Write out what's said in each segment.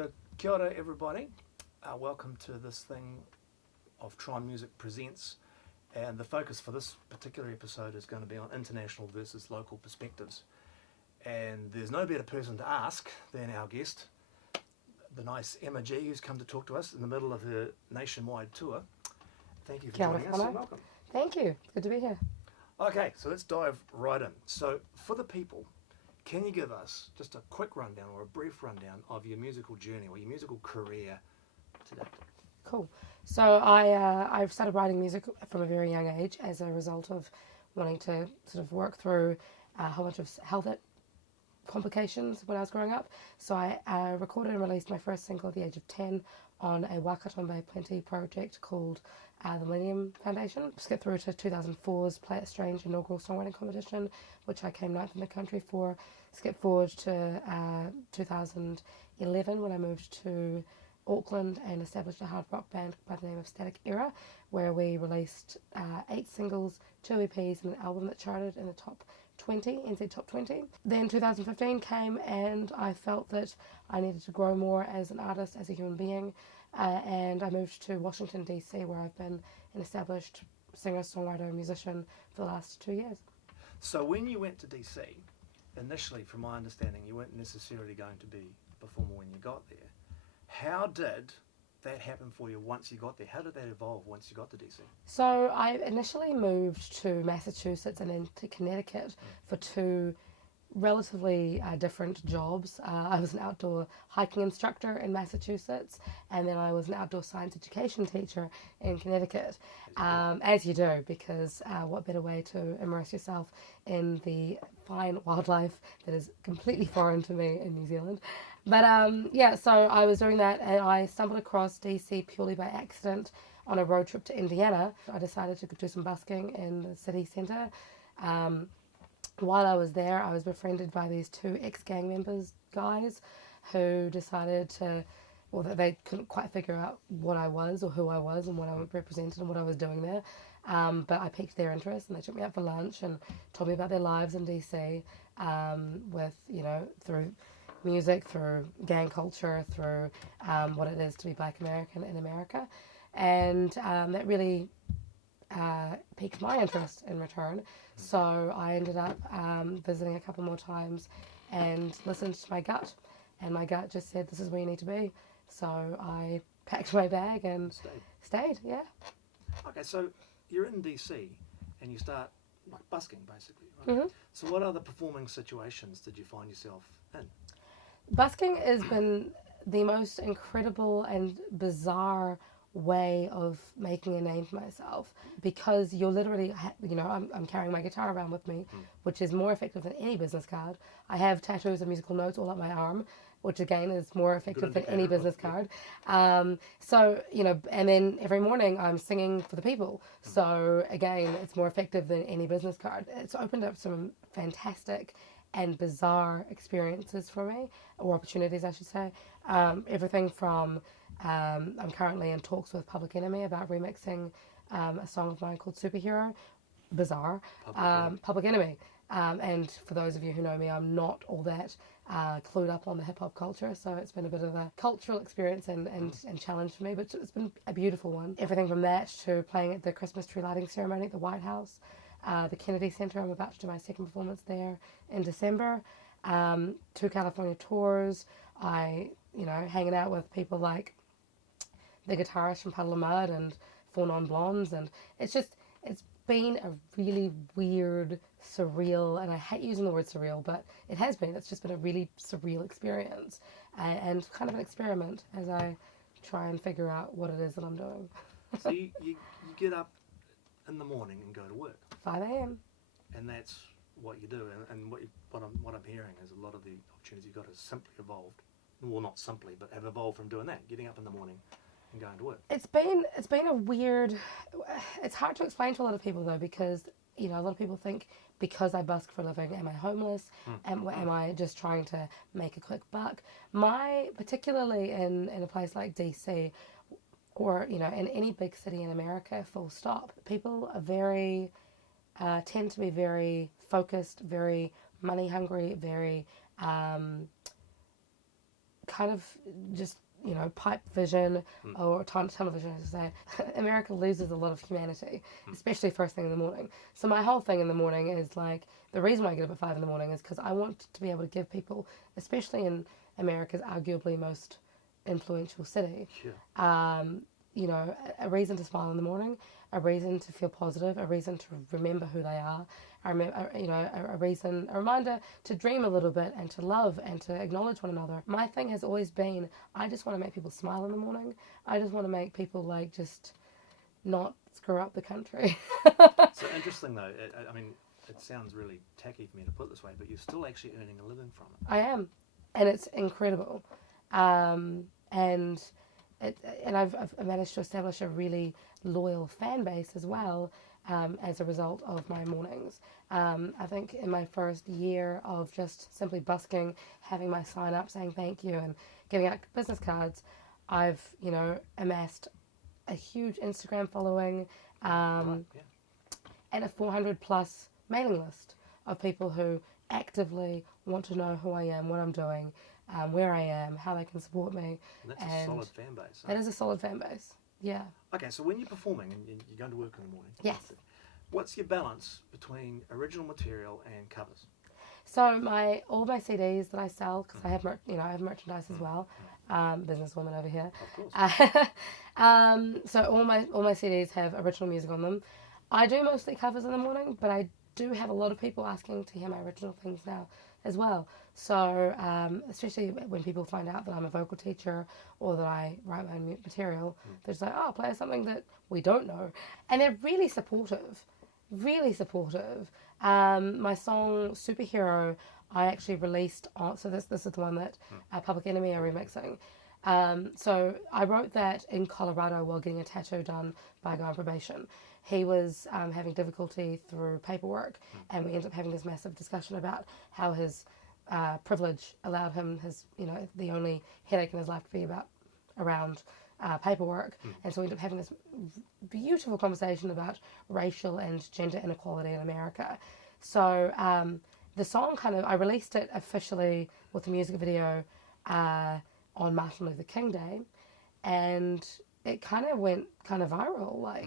So, kia ora everybody. Welcome to this thing of Tron Music Presents. And the focus for this particular episode is going to be on international versus local perspectives. And there's no better person to ask than our guest, the nice Emma G, who's come to talk to us in the middle of her nationwide tour. Thank you for joining us and welcome. Thank you. Good to be here. Okay, so let's dive right in. So for the people, can you give us just a quick rundown or a brief rundown of your musical journey or your musical career to date? Cool. So I've started writing music from a very young age as a result of wanting to sort of work through a whole bunch of health complications when I was growing up. So I recorded and released my first single at the age of 10 on a Wakatombe Plenty project called the Millennium Foundation. Skip through to 2004's Play It Strange inaugural songwriting competition, which I came ninth in the country for. Skip forward to 2011 when I moved to Auckland and established a hard rock band by the name of Static Era, where we released 8 singles, 2 EPs and an album that charted in the top 20, NZ Top 20. Then 2015 came and I felt that I needed to grow more as an artist, as a human being, and I moved to Washington DC, where I've been an established singer, songwriter, musician for the last 2 years. So when you went to DC, initially from my understanding you weren't necessarily going to be a performer when you got there. How did that happen for you once you got there? How did that evolve once you got to DC? So I initially moved to Massachusetts and then to Connecticut for 2 relatively different jobs. I was an outdoor hiking instructor in Massachusetts, and then I was an outdoor science education teacher in Connecticut, as you do, because what better way to immerse yourself in the fine wildlife that is completely foreign to me in New Zealand. But so I was doing that and I stumbled across DC purely by accident on a road trip to Indiana. I decided to do some busking in the city centre. While I was there, I was befriended by these 2 ex-gang members guys who decided that they couldn't quite figure out what I was or who I was and what I represented and what I was doing there. But I piqued their interest and they took me out for lunch and told me about their lives in DC through music, through gang culture, through what it is to be Black American in America. And that really piqued my interest in return. So I ended up visiting a couple more times and listened to my gut. And my gut just said, this is where you need to be. So I packed my bag and stayed, yeah. Okay, so you're in DC and you start like busking basically, right? Mm-hmm. So what other performing situations did you find yourself in? Busking has been the most incredible and bizarre way of making a name for myself, because you're literally, I'm carrying my guitar around with me, which is more effective than any business card. I have tattoos and musical notes all up my arm, which again is more effective than any business card. And then every morning I'm singing for the people. So again, it's more effective than any business card. It's opened up some fantastic and bizarre experiences for me, or opportunities I should say. Everything from I'm currently in talks with Public Enemy about remixing a song of mine called Superhero. Bizarre. Public Enemy. And for those of you who know me, I'm not all that clued up on the hip-hop culture, so it's been a bit of a cultural experience and challenge for me, but it's been a beautiful one. Everything from that to playing at the Christmas tree lighting ceremony at the White House, the Kennedy Center. I'm about to do my second performance there in December. 2 California tours. Hanging out with people like the guitarist from Puddle of Mud and 4 Non-Blondes, and it's been a really weird, surreal, and I hate using the word surreal, but it has been. It's just been a really surreal experience and kind of an experiment as I try and figure out what it is that I'm doing. So you get up in the morning and go to work. 5 a.m. And that's what you do. And what I'm hearing is a lot of the opportunities you've got have simply evolved. Well, not simply, but have evolved from doing that, getting up in the morning and going to work. It's been a weird. It's hard to explain to a lot of people though, because a lot of people think because I busk for a living, am I homeless? Am I just trying to make a quick buck? Particularly in a place like DC, or in any big city in America, full stop. People are tend to be very focused, very money hungry, very kind of just, pipe vision or tunnel vision, I should say. America loses a lot of humanity, especially first thing in the morning. So my whole thing in the morning is like, the reason why I get up at 5 in the morning is because I want to be able to give people, especially in America's arguably most influential city, a reason to smile in the morning, a reason to feel positive, a reason to remember who they are, a reminder to dream a little bit and to love and to acknowledge one another. My thing has always been, I just want to make people smile in the morning. I just want to make people like just not screw up the country. So interesting though. I mean, it sounds really tacky for me to put it this way, but you're still actually earning a living from it. I am, and it's incredible. And I've managed to establish a really loyal fan base as well, as a result of my mornings. I think in my first year of just simply busking, having my sign up saying thank you and giving out business cards, I've, amassed a huge Instagram following, and a 400 plus mailing list of people who actively want to know who I am, what I'm doing, where I am, how they can support me. And that's a solid fan base. That is a solid fan base, yeah. Okay, so when you're performing and you're going to work in the morning, yes, what's your balance between original material and covers? So all my CDs that I sell, because I have I have merchandise as well, businesswoman over here. Of course. So all my CDs have original music on them. I do mostly covers in the morning, but I do have a lot of people asking to hear my original things now as well. So especially when people find out that I'm a vocal teacher or that I write my own material, they're just like, oh, play us something that we don't know. And they're really supportive, really supportive. My song Superhero, I actually released on, so this is the one that Public Enemy are remixing. So I wrote that in Colorado while getting a tattoo done by a guy on probation. He was having difficulty through paperwork, and we ended up having this massive discussion about how his privilege allowed him the only headache in his life to be around paperwork. And so we ended up having this beautiful conversation about racial and gender inequality in America. So the song I released it officially with the music video on Martin Luther King Day, and it kind of went viral,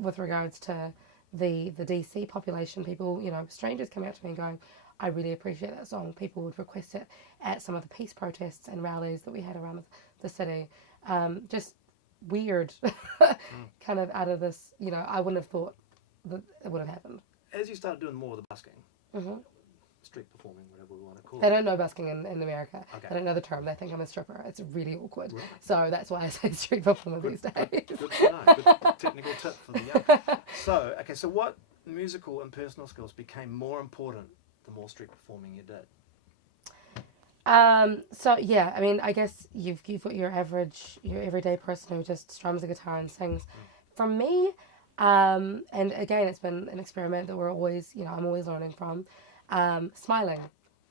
with regards to the DC population. People, strangers coming up to me and going, I really appreciate that song. People would request it at some of the peace protests and rallies that we had around the city. Just weird, kind of out of this, I wouldn't have thought that it would have happened. As you started doing more of the busking, street performing, whatever we want to call it. They don't know busking in America. Okay. They don't know the term. They think I'm a stripper. It's really awkward. Right. So that's why I say street performer these days. Good to know. Good technical tip for the young. So what musical and personal skills became more important the more street performing you did? I guess you've got your everyday person who just strums a guitar and sings. For me, and again, it's been an experiment that we're always, I'm always learning from. Smiling,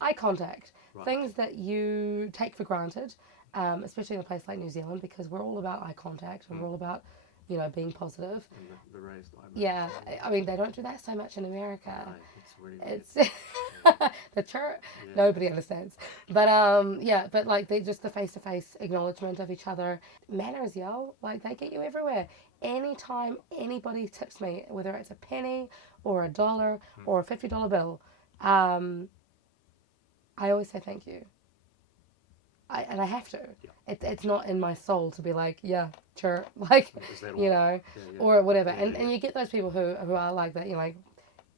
eye contact, right. Things that you take for granted, especially in a place like New Zealand, because we're all about eye contact and we're all about, being positive. And the raised eyebrows. Yeah, I mean, they don't do that so much in America. No, it's really the church, nobody understands. But the face-to-face acknowledgement of each other. Manners, yo, they get you everywhere. Anytime anybody tips me, whether it's a penny or $1 or a $50 bill, I always say thank you. I have to. Yeah. It's not in my soul to be like, yeah, sure, or whatever. And you get those people who are like that,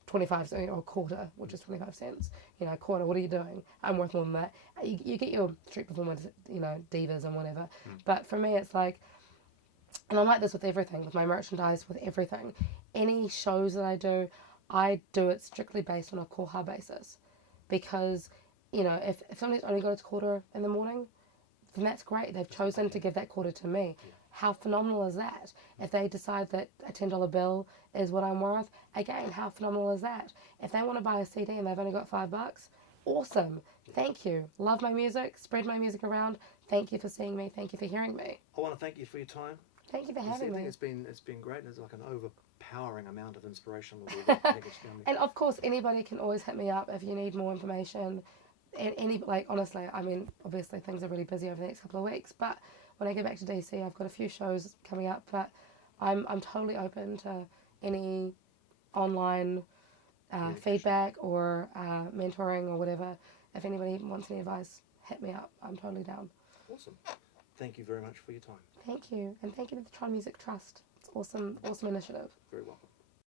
25 cents or a quarter, which is 25 cents. Quarter, what are you doing? I'm worth more than that. You get your street performers, divas and whatever. But for me, it's like, and I'm like this with everything, with my merchandise, with everything. Any shows that I do it strictly based on a koha basis. Because, if somebody's only got a quarter in the morning, then that's great. They've chosen to give that quarter to me. Yeah. How phenomenal is that? If they decide that a $10 bill is what I'm worth, again, how phenomenal is that? If they want to buy a CD and they've only got $5, awesome. Thank you. Love my music. Spread my music around. Thank you for seeing me. Thank you for hearing me. I want to thank you for your time. Thank you for having me. It's been great. There's like an overpowering amount of inspiration that we've packaged down there. And of course, anybody can always hit me up if you need more information. any, like, honestly, I mean, obviously things are really busy over the next couple of weeks, but when I get back to DC, I've got a few shows coming up, but I'm totally open to any online feedback or mentoring or whatever. If anybody wants any advice, hit me up. I'm totally down. Awesome. Thank you very much for your time. Thank you, and thank you to the Tron Music Trust. It's awesome initiative. Very welcome.